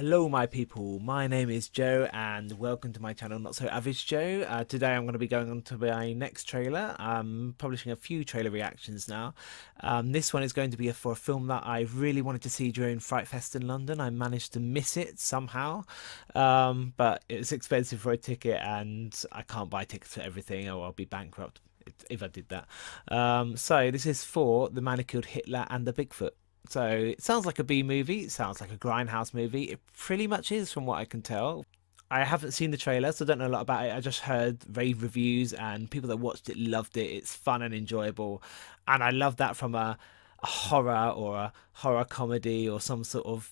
Hello my people, my name is Joe and welcome to my channel Not So Average Joe. Today I'm going to be going on to my next trailer. I'm publishing a few trailer reactions now. This one is going to be for a film that I really wanted to see during Fright Fest in London. I managed to miss it somehow, but it's expensive for a ticket and I can't buy tickets for everything or I'll be bankrupt if I did that. So this is for The Man Who Killed Hitler and the Bigfoot. So it sounds like a B movie, it sounds like a grindhouse movie. It pretty much is from what I can tell. I haven't seen the trailer, so I don't know a lot about it. I just heard rave reviews and people that watched it loved it. It's fun and enjoyable. And I love that from a horror or a horror comedy or some sort of,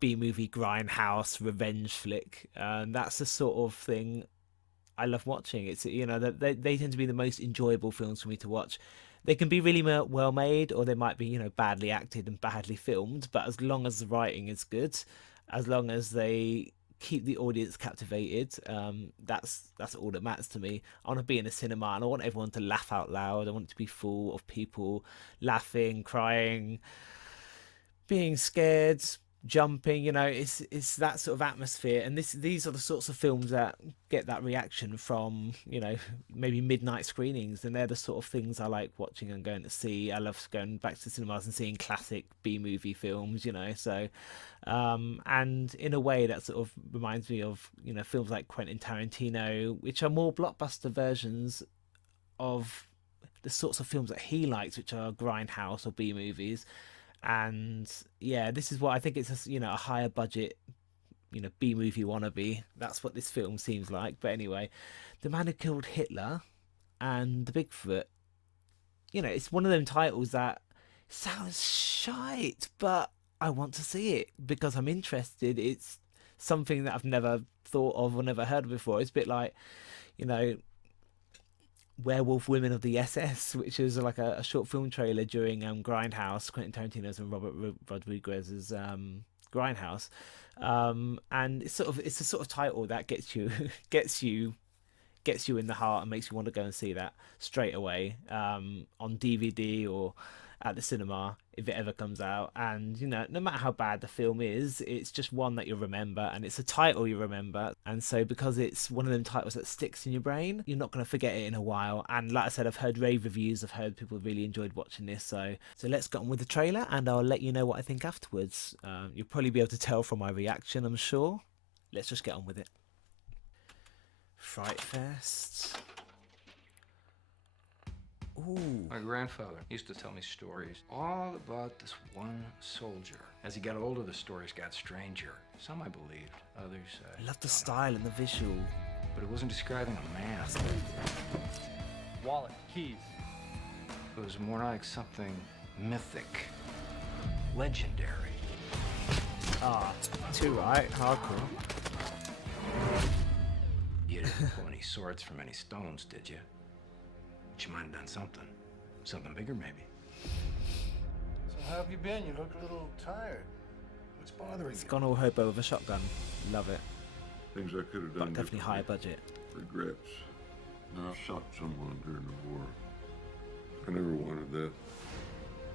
B movie grindhouse revenge flick. And that's the sort of thing I love watching. It's they tend to be the most enjoyable films for me to watch. They can be really well made, or they might be badly acted and badly filmed. But as long as the writing is good, as long as they keep the audience captivated, that's all that matters to me. I want to be in a cinema and I want everyone to laugh out loud. I want it to be full of people laughing, crying, being scared, jumping. It's that sort of atmosphere, and these are the sorts of films that get that reaction from maybe midnight screenings, and they're the sort of things I like watching and going to see. I love going back to the cinemas and seeing classic B movie films, so and in a way that sort of reminds me of films like Quentin Tarantino, which are more blockbuster versions of the sorts of films that he likes, which are grindhouse or B movies. And yeah, this is what I think. It's a higher budget B movie wannabe. That's what this film seems like. But anyway, The Man Who Killed Hitler and the Bigfoot, it's one of them titles that sounds shite, but I want to see it because I'm interested. It's something that I've never thought of or never heard of before. It's a bit like Werewolf Women of the SS, which is like a short film trailer during Grindhouse, Quentin Tarantino's and Robert Rodriguez's Grindhouse, and it's a sort of title that gets you gets you in the heart and makes you want to go and see that straight away, on DVD or at the cinema if it ever comes out. And no matter how bad the film is, it's just one that you'll remember, and it's a title you remember. And so because it's one of them titles that sticks in your brain, you're not going to forget it in a while. And like I said, I've heard rave reviews, I've heard people really enjoyed watching this. So let's get on with the trailer and I'll let you know what I think afterwards. You'll probably be able to tell from my reaction, I'm sure. Let's just get on with it. Fright Fest. Ooh. My grandfather used to tell me stories all about this one soldier. As he got older, the stories got stranger. Some I believed, others I love the style and the visual. But it wasn't describing a man. Wallet, keys. It was more like something mythic, legendary. Too right, hardcore. You didn't pull any swords from any stones, did you? But you might have done something. Something bigger, maybe. So how have you been? You look a little tired. What's bothering It's you? gone all hobo with a shotgun. Love it. Things I could have done But definitely higher differently. budget. Regrets. I shot someone during the war. I never wanted that,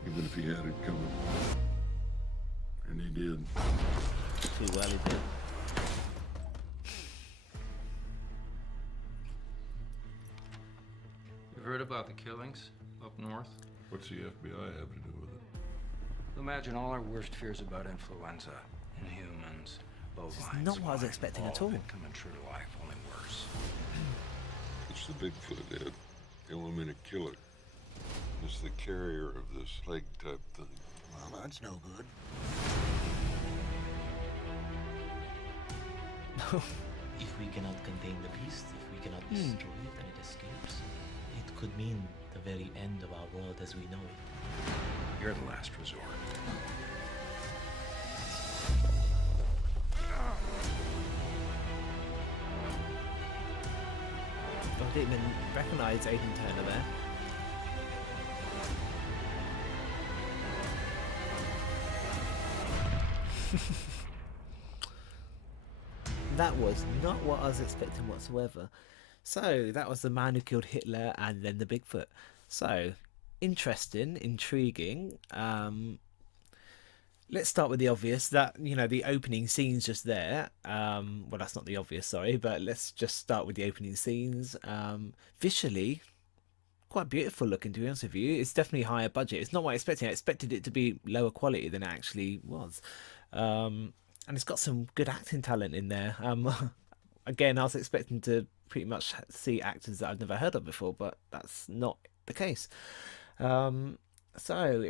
even if he had it coming. And he did. Too well he did. You've heard about the killings up north? What's the FBI have to do with it? Imagine all our worst fears about influenza, inhumans, bovines. This is not what I was expecting at all. Of it coming true to life, only worse. It's the Bigfoot, Ed. Illuminated killer. It's the carrier of this plague type thing. Well, that's no good. If we cannot contain the beast, if we cannot destroy it and it escapes, it could mean the very end of our world as we know it. You're the last resort. I didn't even recognise Aidan Turner there. That was not what I was expecting whatsoever. So that was The Man Who Killed Hitler and then the Bigfoot. So interesting, intriguing. Let's start with the obvious, that, you know, the opening scenes just there. Well, that's not the obvious, sorry, but let's just start with the opening scenes. Visually, quite beautiful looking, to be honest with you. It's definitely higher budget. It's not what I expected. I expected it to be lower quality than it actually was. And it's got some good acting talent in there. Again, I was expecting to pretty much see actors that I've never heard of before, but that's not the case. So,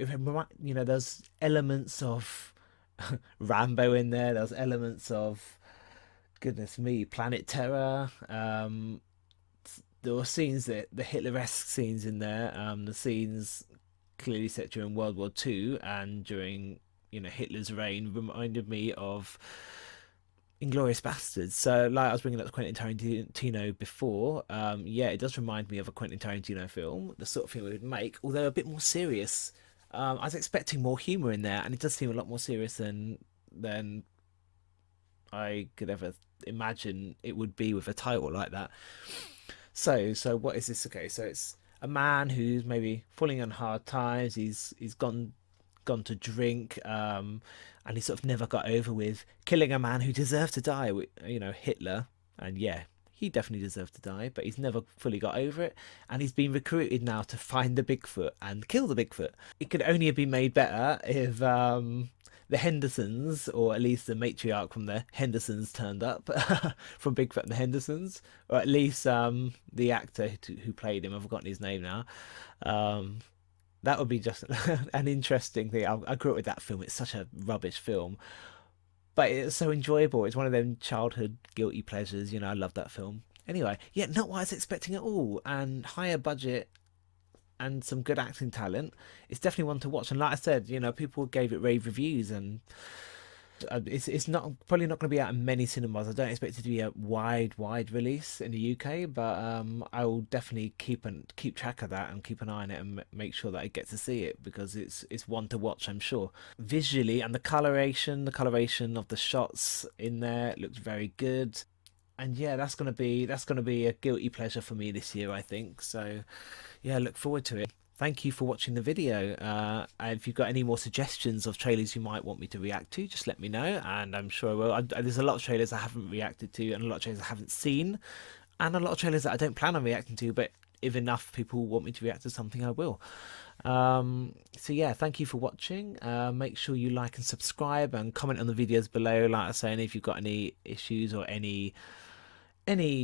you know, there's elements of Rambo in there. There's elements of, goodness me, Planet Terror. There were scenes, the Hitler-esque scenes in there. The scenes clearly set during World War II and during, you know, Hitler's reign reminded me of Inglourious Bastards. So, like I was bringing up Quentin Tarantino before, yeah, it does remind me of a Quentin Tarantino film, the sort of film we would make, although a bit more serious. I was expecting more humour in there, and it does seem a lot more serious than I could ever imagine it would be with a title like that. So what is this? Okay, so it's a man who's maybe falling on hard times. He's gone to drink, and he sort of never got over with killing a man who deserved to die, you know, Hitler. And yeah, he definitely deserved to die, but he's never fully got over it. And he's been recruited now to find the Bigfoot and kill the Bigfoot. It could only have been made better if the Hendersons, or at least the matriarch from the Hendersons, turned up from Bigfoot and the Hendersons, or at least the actor who played him. I've forgotten his name now. That would be just an interesting thing. I grew up with that film. It's such a rubbish film, but it's so enjoyable. It's one of them childhood guilty pleasures. You know, I love that film. Anyway, yeah, not what I was expecting at all. And higher budget and some good acting talent. It's definitely one to watch. And like I said, you know, people gave it rave reviews, and it's not probably not going to be out in many cinemas. I don't expect it to be a wide release in the UK, but I will definitely keep track of that and keep an eye on it and make sure that I get to see it, because it's one to watch, I'm sure. Visually, and the coloration of the shots in there looks very good. And yeah, that's gonna be a guilty pleasure for me this year, I think. So yeah, look forward to it. Thank you for watching the video. And if you've got any more suggestions of trailers you might want me to react to, just let me know, and I'm sure I will. There's a lot of trailers I haven't reacted to, and a lot of trailers I haven't seen, and a lot of trailers that I don't plan on reacting to, but if enough people want me to react to something, I will. So yeah, thank you for watching. Make sure you like and subscribe, and comment on the videos below, like I was saying, if you've got any issues or any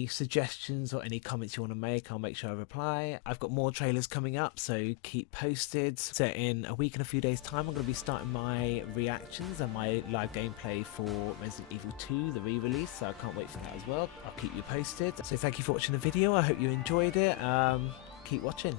suggestions or any comments you want to make. I'll make sure I reply. I've got more trailers coming up, so keep posted. So in a week and a few days time, I'm going to be starting my reactions and my live gameplay for Resident Evil 2, the re-release, so I can't wait for that as well. I'll keep you posted. So thank you for watching the video. I hope you enjoyed it. Keep watching.